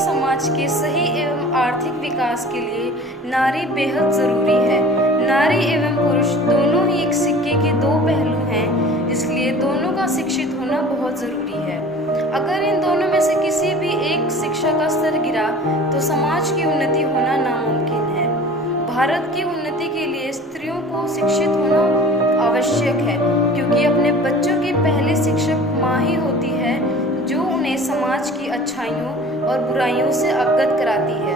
समाज के सही एवं आर्थिक विकास के लिए नारी बेहद जरूरी है। नारी एवं पुरुष दोनों ही एक सिक्के के दो पहलू हैं, इसलिए दोनों का शिक्षित होना बहुत जरूरी है। अगर इन दोनों में से किसी भी एक शिक्षा का स्तर गिरा तो समाज की उन्नति होना नामुमकिन है। भारत की उन्नति के लिए स्त्रियों को शिक्षित होना आवश्यक है, क्योंकि अपने बच्चों की पहली शिक्षक माँ ही होती है, जो उन्हें समाज की अच्छाइयों और बुराइयों से अवगत कराती है।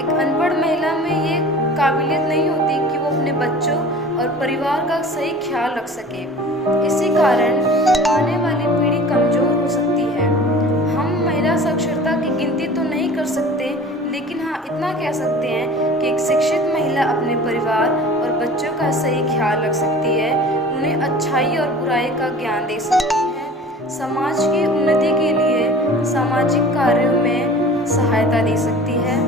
एक अनपढ़ महिला में ये काबिलियत नहीं होती कि वो अपने बच्चों और परिवार का सही ख्याल रख सके। इसी कारण आने वाली पीढ़ी कमजोर हो सकती है। हम महिला साक्षरता की गिनती तो नहीं कर सकते, लेकिन हाँ इतना कह सकते हैं कि एक शिक्षित महिला अपने परिवार और बच्चों का सही ख्याल रख सकती है, उन्हें अच्छाई और बुराई का ज्ञान दे सकती है, समाज की उन्नति के लिए सामाजिक कार्यों में सहायता दे सकती है।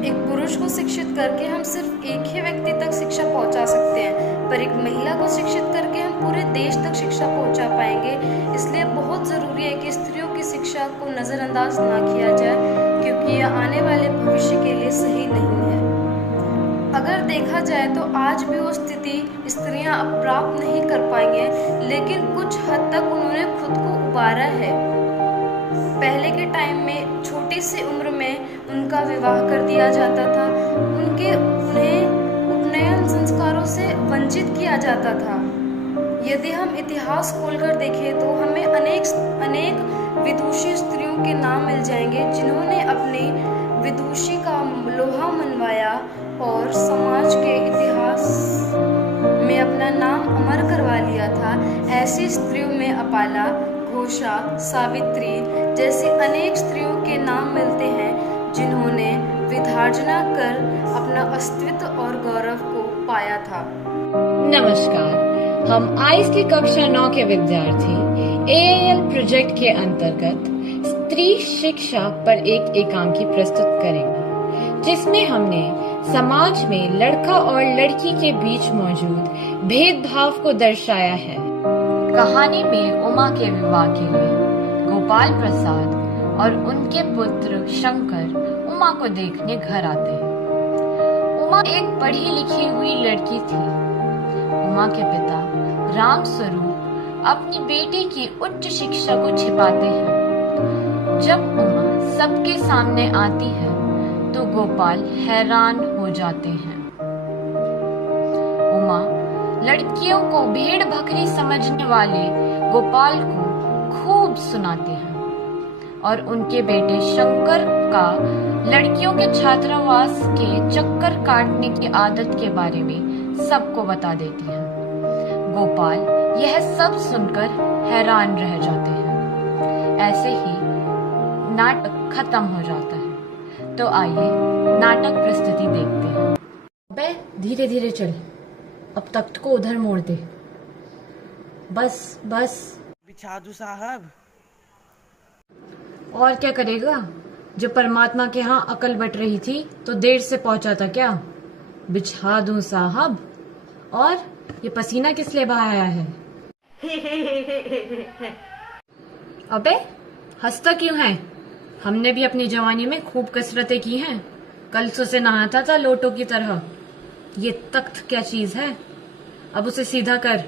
एक पुरुष को शिक्षित करके हम सिर्फ एक ही व्यक्ति तक शिक्षा पहुंचा सकते हैं, पर एक महिला को शिक्षित करके हम पूरे देश तक शिक्षा पहुंचा पाएंगे। इसलिए बहुत ज़रूरी है कि स्त्रियों की शिक्षा को नज़रअंदाज ना किया जाए, क्योंकि यह आने वाले भविष्य के लिए सही नहीं है। अगर देखा जाए तो आज भी वो स्थिति स्त्रियां अब प्राप्त नहीं कर पाएंगे, लेकिन कुछ हद तक उन्होंने खुद को उबारा है। पहले के टाइम में छोटी सी उम्र में उनका विवाह कर दिया जाता था, उन्हें उपनयन संस्कारों से वंचित किया जाता था। यदि हम इतिहास खोलकर देखें तो हमें अनेक विदुषी स्त्रियों के नाम मिल जाएंगे, जिन्होंने अपनी विदुषी का लोहा मनवाया और समाज के इतिहास में अपना नाम अमर करवा लिया था। ऐसी स्त्रियों में अपाला, घोषा, सावित्री जैसी अनेक स्त्रियों के नाम मिलते हैं, जिन्होंने विधार्जना कर अपना अस्तित्व और गौरव को पाया था। नमस्कार, हम आईएएस की कक्षा 9 के विद्यार्थी एआईएल प्रोजेक्ट के अंतर्गत स्त्री शिक्षा पर एक एकांकी प्रस्तुत करेंगे, जिसमें हमने समाज में लड़का और लड़की के बीच मौजूद भेदभाव को दर्शाया है। कहानी में उमा के विवाह के लिए गोपाल प्रसाद और उनके पुत्र शंकर उमा को देखने घर आते हैं। उमा एक पढ़ी लिखी हुई लड़की थी। उमा के पिता राम स्वरूप अपनी बेटी की उच्च शिक्षा को छिपाते हैं। जब उमा सबके सामने आती है तो गोपाल हैरान हो जाते हैं। उमा लड़कियों को भेड़ बकरी समझने वाले गोपाल को खूब सुनाते हैं और उनके बेटे शंकर का लड़कियों के छात्रावास के चक्कर काटने की आदत के बारे में सबको बता देती हैं। गोपाल यह सब सुनकर हैरान रह जाते हैं। ऐसे ही नाटक खत्म हो जाता है। तो आइए नाटक प्रस्तुति देखते हैं। बे धीरे धीरे चल, अब तख्त को उधर मोड़ दे। बस बस। बिछादू साहब। और क्या करेगा, जब परमात्मा के यहाँ अकल बट रही थी तो देर से पहुंचा था क्या? बिछा दूं साहब। और ये पसीना किस लिए बहाया है? अबे हंसता क्यों है? हमने भी अपनी जवानी में खूब कसरतें की हैं। कल से नहाता था लोटो की तरह। ये तख्त क्या चीज है? अब उसे सीधा कर,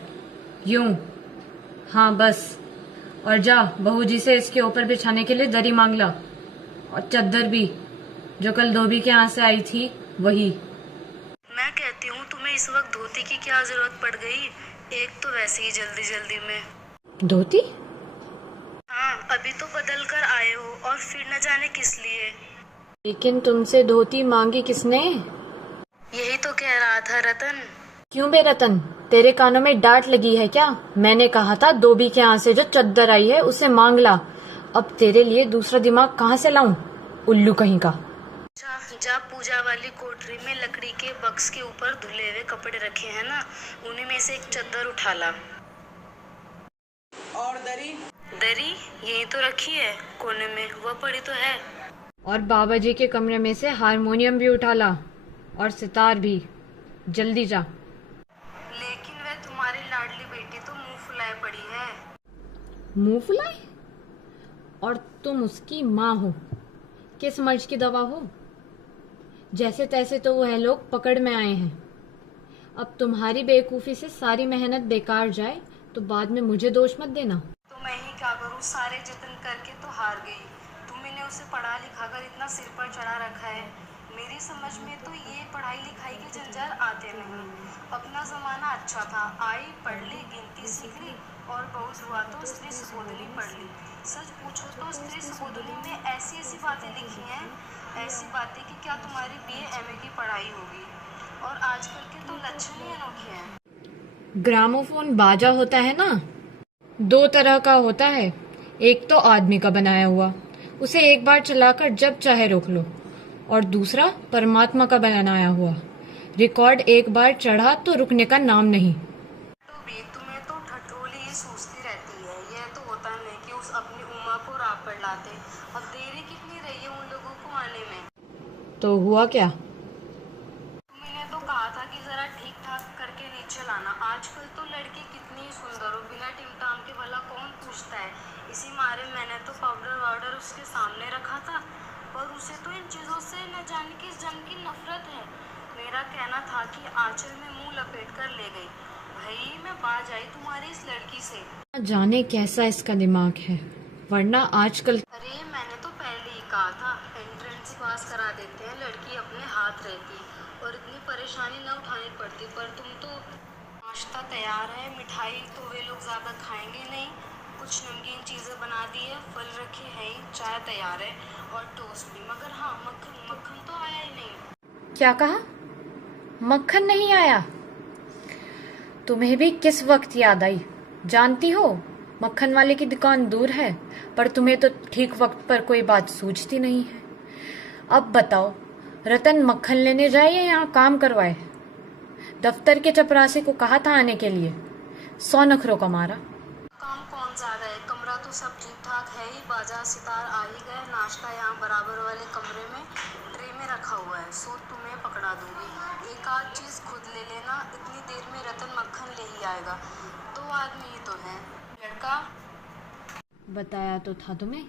यूं। हाँ बस। और जा बहू जी से इसके ऊपर बिछाने के लिए दरी मांग ला, और चद्दर भी, जो कल धोबी के यहाँ से आई थी वही। मैं कहती हूँ तुम्हें इस वक्त धोती की क्या जरूरत पड़ गई? एक तो वैसे ही जल्दी जल्दी में। धोती? हाँ, अभी तो बदल कर आए हो और फिर न जाने किस लिए। लेकिन तुमसे धोती मांगी किसने? यही तो कह रहा था रतन। क्यों बे रतन, तेरे कानों में डांट लगी है क्या? मैंने कहा था धोबी के यहाँ से जो चद्दर आई है उसे मांग ला, अब तेरे लिए दूसरा दिमाग कहाँ से लाऊं, उल्लू कहीं का। जा पूजा वाली कोठरी में लकड़ी के बक्स के ऊपर धुले हुए कपड़े रखे हैं ना, उन्हीं में से एक चद्दर उठा ला। और दरी? दरी यही तो रखी है कोने में, वह पड़ी तो है। और बाबा जी के कमरे में से हारमोनियम भी उठा ला, और सितार भी। जल्दी जा। लेकिन वह तुम्हारी लाडली बेटी तो मुंह फुलाए पड़ी है। मुंह फुलाए? और तुम उसकी माँ हो, किस मर्ज की दवा हो? जैसे तैसे तो वह लोग पकड़ में आए हैं। अब तुम्हारी बेवकूफ़ी से सारी मेहनत बेकार जाए तो बाद में मुझे दोष मत देना। तो मैं ही क्या करूँ, सारे जतन करके तो हार गई। तुमने उसे पढ़ा लिखा कर इतना सिर पर चढ़ा रखा है। मेरी समझ में तो ये पढ़ाई लिखाई के जंजाल आते नहीं। अपना ज़माना अच्छा था, आई पढ़ ली, गिनती सीख ली, और बहुत हुआ तो स्त्री सुबोधनी पढ़ ली। सच पूछो तो स्त्री सुबोधनी में ऐसी ऐसी बातें लिखी हैं, ऐसी बातें कि क्या तुम्हारी BA MA की पढ़ाई होगी। और आजकल के तो लक्षण ही अनोखे हैं। ग्रामोफोन बाजा होता है ना, 2 तरह का होता है। एक तो आदमी का बनाया हुआ, उसे एक बार चलाकर जब चाहे रोक लो, और दूसरा परमात्मा का बनाया हुआ, रिकॉर्ड एक बार चढ़ा तो रुकने का नाम नहीं। तो भी तुम्हें तो ठठोली ही सूझती रहती है। यह तो होता नहीं कि उस अपनी उम्मा को राह पर लाते। अब देरी कितनी रही है उन लोगों को आने में। तो हुआ क्या? तुमने तो कहा था कि जरा ठीक ठाक करके नीचे लाना। आजकल तो लड़की कितनी सुंदर हो, बिना टिमटाम के भला कौन पूछता है। इसी मारे मैंने तो पाउडर वाउडर उसके सामने रखा था, पर उसे तो इन चीज़ों से न जाने किस जन्म की नफरत है। मेरा कहना था कि आंचल में मुंह लपेट कर ले गई। भाई मैं बाज आई तुम्हारी इस लड़की से। जाने कैसा इसका दिमाग है, वरना आजकल। अरे मैंने तो पहले ही कहा था, एंट्रेंस पास करा देते हैं, लड़की अपने हाथ रहती और इतनी परेशानी न उठानी पड़ती। पर तुम तो नाश्ता तैयार है, मिठाई तो वे लोग ज़्यादा खाएंगे नहीं, कुछ नमकीन चीज़ें बना दी है, फल रखे हैं ही, चाय तैयार है और टोस्ट भी। मगर हाँ, मक्खन तो आया ही नहीं। क्या कहा? मक्खन नहीं आया? तुम्हें भी किस वक्त याद आई? जानती हो मक्खन वाले की दुकान दूर है, पर तुम्हें तो ठीक वक्त पर कोई बात सूझती नहीं है। अब बताओ, रतन मक्खन लेने जाए या यहाँ काम करवाए? दफ्तर के चपरासी को कहा था आने के लिए, 100 नखरों का मारा। काम कौन ज्यादा है, कमरा तो सब ठीक ठाक है ही। बाजा सितार आ ही गए, नाश्ता यहाँ बराबर वाले कमरे में ट्रे में रखा हुआ है, सो तुम्हें पकड़ा दूंगी। एक आध चीज़ खुद ले लेना, इतनी देर में रतन मक्खन ले ही आएगा। 2 आदमी ही तो हैं। लड़का बताया तो था तुम्हें,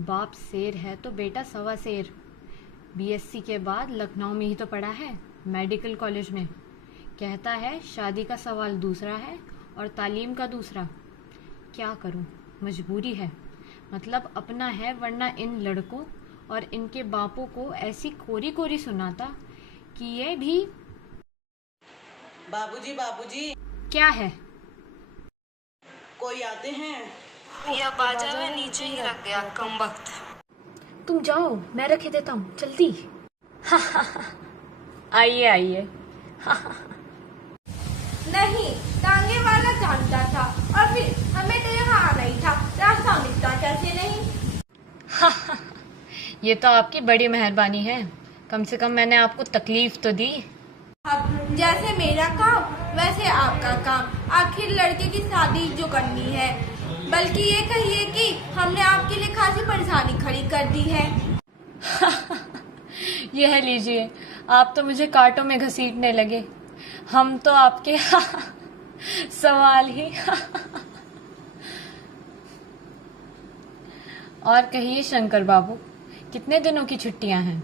बाप शेर है तो बेटा सवा शेर। BSc के बाद लखनऊ में ही तो पढ़ा है, मेडिकल कॉलेज में। कहता है शादी का सवाल दूसरा है और तालीम का दूसरा। क्या करूं, मजबूरी है। मतलब अपना है, वरना इन लड़कों और इनके बापों को ऐसी कोरी कोरी सुनाता कि ये भी। बाबूजी बाबूजी, क्या है? कोई आते हैं? यह बाजा वह नीचे ही रख गया, कम वक्त। तुम जाओ, मैं रखे देता हूँ, जल्दी। आइए आइए। नहीं, टांगे वाला जानता था, और फिर हमें तो यहाँ आना ही था, रास्ता मिलता कैसे नहीं। ये तो आपकी बड़ी मेहरबानी है, कम से कम मैंने आपको तकलीफ तो दी। अब जैसे मेरा काम वैसे आपका काम। आखिर लड़के की शादी जो करनी है, बल्कि ये कहिए कि हमने आपके लिए खासी परेशानी खड़ी कर दी है। यह लीजिए, आप तो मुझे कांटों में घसीटने लगे, हम तो आपके सवाल ही। और कहिए शंकर बाबू, कितने दिनों की छुट्टियां हैं?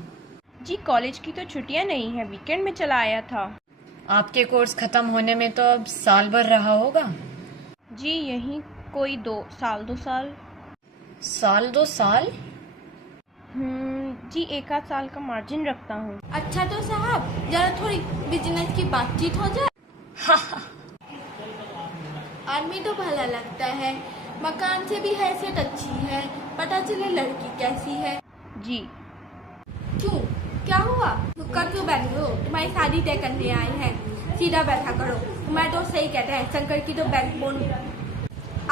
जी कॉलेज की तो छुट्टियां नहीं है, वीकेंड में चला आया था। आपके कोर्स खत्म होने में तो अब साल भर रहा होगा। जी यही कोई 2 साल 2 साल। साल 2 साल? जी 1 आध साल का मार्जिन रखता हूँ। अच्छा तो साहब, जरा थोड़ी बिजनेस की बातचीत हो जाए। आदमी तो भला लगता है, मकान से भी हैसियत अच्छी है, पता चले लड़की कैसी है। जी क्यों, क्या हुआ? कर क्यों बैठे हो? तुम्हारी शादी तय करने आए हैं, सीधा बैठा करो। मैं तो सही कहता है, शंकर की तो बैकबोन।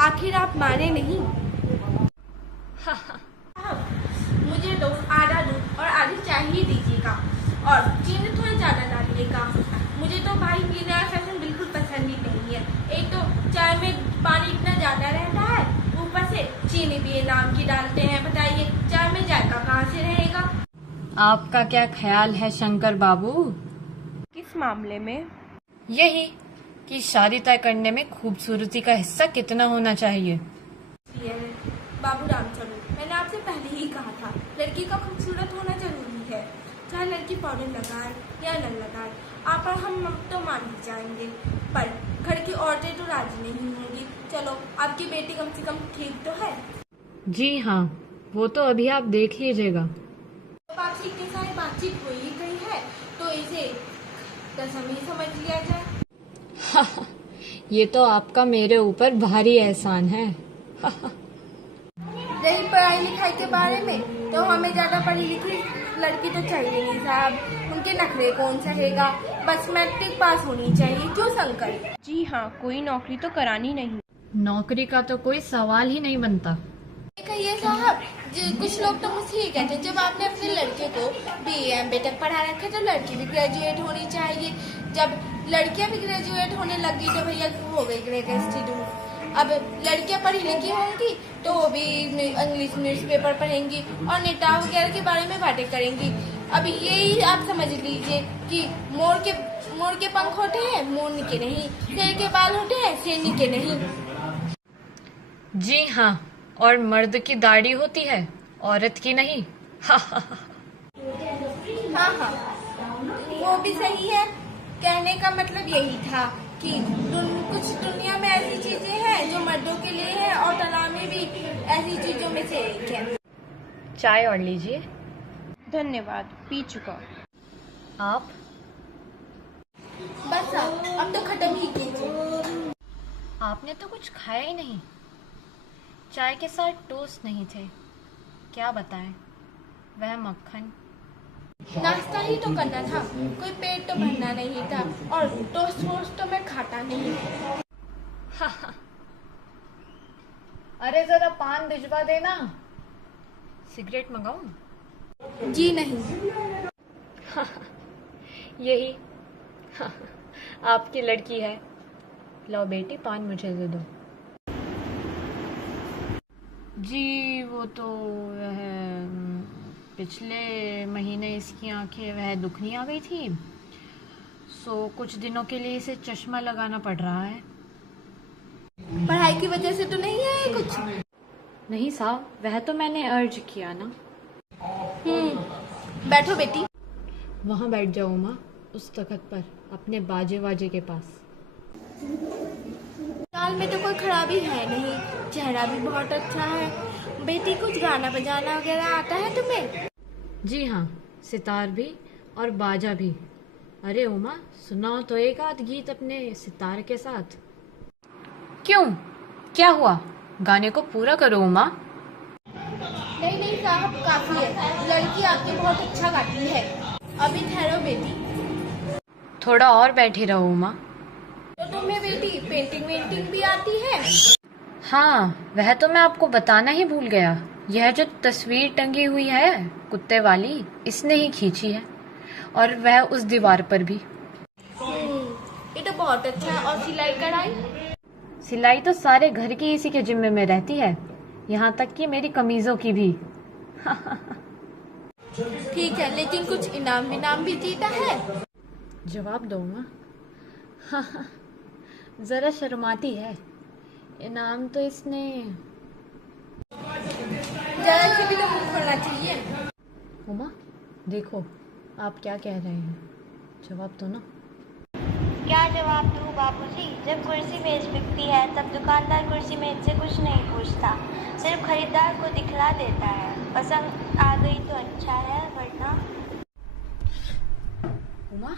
आखिर आप माने नहीं? मुझे तो आधा दूध और आधी चाय ही दीजिएगा और चीनी थोड़ा ज़्यादा डालिएगा। मुझे तो भाई ये नया फैशन बिल्कुल पसंद ही नहीं है। एक तो चाय में पानी इतना ज़्यादा रहता है, ऊपर से चीनी भी नाम की डालते हैं। बताइए चाय में जायका कहाँ से रहेगा। आपका क्या ख्याल है शंकर बाबू? किस मामले में? यही कि शादी तय करने में खूबसूरती का हिस्सा कितना होना चाहिए। बाबू रामचंद्र, मैंने आपसे पहले ही कहा था लड़की का खूबसूरत होना जरूरी है, चाहे लड़की पाउडर लगाए या न लगाए। आप और हम तो मान ही जाएंगे, पर घर की औरतें तो राजी नहीं होंगी। चलो आपकी बेटी कम से कम ठीक तो है। जी हाँ, वो तो अभी आप देख लीजिएगा। तो आपसे इतनी सारी बातचीत हो ही गई है तो इसे कसम ही समझ लिया जाए। ये तो आपका मेरे ऊपर भारी एहसान है। रही पढ़ाई लिखाई के बारे में, तो हमें ज्यादा पढ़ी लिखी लड़की तो चाहिए नहीं साहब। उनके नखरे कौन सहेगा, बस मैट्रिक पास होनी चाहिए। क्यों शंकर? जी हाँ, कोई नौकरी तो करानी नहीं। नौकरी का तो कोई सवाल ही नहीं बनता। कहिए साहब, कुछ लोग तो मुझसे ही कहते हैं जब आपने अपने लड़के को BA तक पढ़ा रखा तो लड़की भी ग्रेजुएट होनी चाहिए। जब लड़कियां भी ग्रेजुएट होने लगी तो भैया हो गई ग्रेड इंस्टीट्यूट। अब लड़कियां पढ़ी लिखी होंगी तो वो भी इंग्लिश न्यूज़पेपर पढ़ेंगी और नेता वगैरह के बारे में बातें करेंगी। अब यही आप समझ लीजिए कि मोर के पंख होते हैं, मोरनी के नहीं। शेर के बाल होते हैं, शेरनी के नहीं। जी हाँ, और मर्द की दाढ़ी होती है, औरत की नहीं। हाँ हाँ, वो भी सही है। कहने का मतलब यही था कि कुछ दुनिया में ऐसी चीजें हैं जो मर्दों के लिए है और तलामी भी ऐसी चीजों में से एक है। चाय और लीजिए। धन्यवाद, पी चुका। आप? बस अब तो खत्म ही कीजिए। आपने तो कुछ खाया ही नहीं। चाय के साथ टोस्ट नहीं थे, क्या बताएं, वह मक्खन। नाश्ता ही तो करना था, कोई पेट तो भरना नहीं था। और टोस्ट वोस्ट तो मैं खाता नहीं। अरे जरा पान भिजवा देना। सिगरेट मंगाऊं? जी नहीं। यही आपकी लड़की है। लो बेटी, पान मुझे दे दो। जी वो तो वह पिछले महीने इसकी आंखें वह दुखनी आ गई थी, सो कुछ दिनों के लिए इसे चश्मा लगाना पड़ रहा है। पढ़ाई की वजह से तो नहीं है कुछ? नहीं साहब, वह तो मैंने अर्ज किया ना। बैठो बेटी। वहाँ बैठ जाओ उमा, उस तख्त पर, अपने बाजे वाजे के पास। साल में तो कोई खराबी है नहीं, चेहरा भी बहुत अच्छा है। बेटी कुछ गाना बजाना वगैरह आता है तुम्हें? जी हाँ, सितार भी और बाजा भी। अरे उमा, सुनाओ तो एक आध गीत अपने सितार के साथ। क्यों, क्या हुआ? गाने को पूरा करो उमा। नहीं नहीं साहब, काफी है। लड़की आपकी बहुत अच्छा गाती है। अभी ठहरो बेटी। थोड़ा और बैठे रहो उमा। तो तुम्हें बेटी पेंटिंग वेंटिंग भी आती है? हाँ, वह तो मैं आपको बताना ही भूल गया। यह जो तस्वीर टंगी हुई है कुत्ते वाली, इसने ही खींची है, और वह उस दीवार पर भी। ये तो बहुत अच्छा है। और सिलाई कढ़ाई? सिलाई तो सारे घर की इसी के जिम्मे में रहती है, यहाँ तक कि मेरी कमीजों की भी। ठीक है, लेकिन कुछ इनाम विनाम भी जीता है? जवाब दो ना। जरा शर्माती है। इनाम तो इसने जरा से भी तो मुंह खोलना चाहिए। उमा देखो, आप क्या कह रहे हैं, जवाब दो ना। क्या जवाब दूँ बापूजी? जब कुर्सी मेज बिकती है तब दुकानदार कुर्सी मेज से कुछ नहीं पूछता, सिर्फ खरीदार को दिखला देता है। पसंद आ गई तो अच्छा है, वरना। उमा,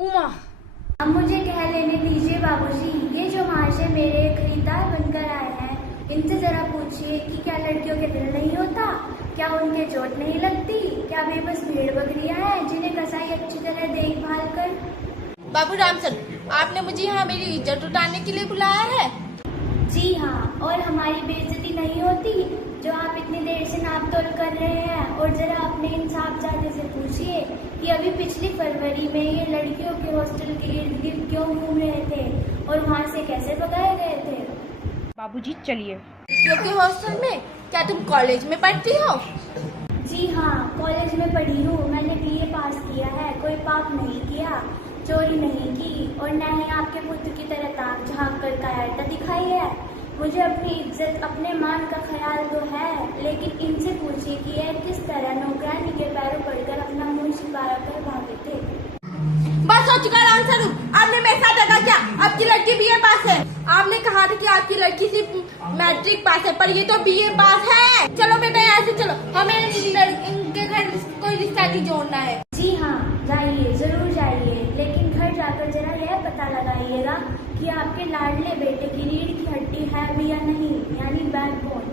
उमा, अब मुझे कह लेने दीजिए बाबूजी। ये जो महाशय मेरे खरीदार बनकर आए हैं, इनसे जरा पूछिए कि क्या लड़कियों के दिल नहीं होता, क्या उनके चोट नहीं लगती, क्या बेबस भेड़ बकरियां हैं जिन्हें कसाई अच्छी तरह देखभाल कर। बाबू रामचंद्र, आपने मुझे यहाँ मेरी इज्जत उतारने के लिए बुलाया है? जी हाँ, और हमारी बेइज्जती नहीं होती जो आप इतनी देर से नाप तोल कर रहे हैं, और जरा अपने इन साहबजादे से पूछिए कि अभी पिछली फरवरी में ये लड़कियों के हॉस्टल के इर्द गिर्द क्यों घूम रहे थे और वहाँ से कैसे भगाए गए थे। बाबूजी चलिए। क्योंकि हॉस्टल में? क्या तुम कॉलेज में पढ़ती हो? जी हाँ, कॉलेज में पढ़ी हूँ। मैंने BA पास किया है, कोई पाप नहीं किया, चोरी नहीं की, और न ही आपके पुत्र की तरह ताक झांक कर कायरता दिखाई है। मुझे अपनी इज्जत, अपने मान का ख्याल तो है, लेकिन इनसे पूछिए कि यह किस तरह नौकरानी के पैरों पड़कर अपना मुंह छिपा कर भागे थे। बस हो चुका आंसर। आपने मेरे साथ धोखा किया। आपकी लड़की BA पास है। आपने कहा था कि आपकी लड़की सिर्फ मैट्रिक पास है, पर ये तो BA पास है। चलो बेटा यहाँ से चलो, हमें इनके घर कोई रिश्ता नहीं जोड़ना है। जी हाँ, जाइए, जरूर जाइए, लेकिन घर जाकर जरा यह पता लगाइएगा कि आपके लाडले बेटे की रीढ़ की हड्डी है भी या नहीं, यानी बैकबोन।